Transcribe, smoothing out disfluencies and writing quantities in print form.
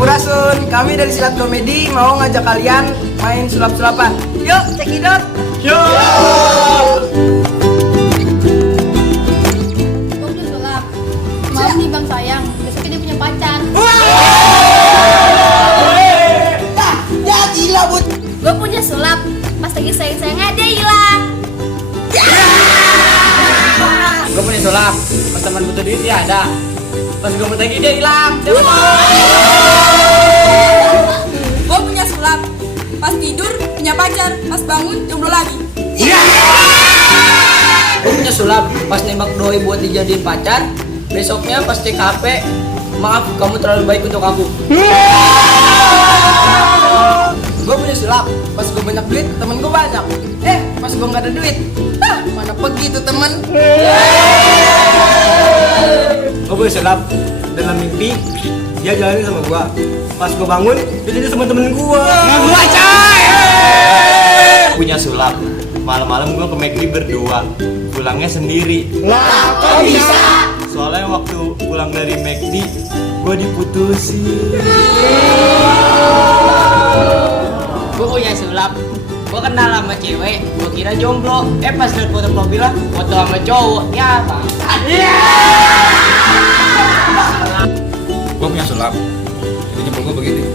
Sampurasun, kami dari Silat Komedi mau ngajak kalian main sulap-sulapan. Yuk, cekidot. Yo! Gue udah sulap. Malam nih Bang sayang, besoknya dia punya pacar. Jadilah but. Gue punya sulap, pas lagi sayang-sayangnya dia hilang. Gue punya sulap, pas teman butuh duit dia ada. Pas gue mau tagih dia hilang. Gue punya sulap, pas tidur punya pacar, pas bangun jomblo lagi. Gue punya sulap, pas nembak doi buat dijadiin pacar. Besoknya pas cek HP, maaf kamu terlalu baik untuk aku. Gue punya sulap, pas gue banyak duit, temen gue banyak. Pas gue nggak ada duit, mana pergi tuh temen. Gue punya sulap, dalam mimpi dia jalanin sama gua. Pas gua bangun, dia jadi sama temen gua. Gua coy! Punya sulap, malam-malam gua ke McD berdua, pulangnya sendiri. Lah, kok bisa? Soalnya waktu pulang dari McD, gua diputusin. Gue punya sulap, gue kenal sama cewek, gue kira jomblo. Pas liat foto profilnya, foto sama cowok, ya apa? Gue punya sulap, jadi jempol gue begini.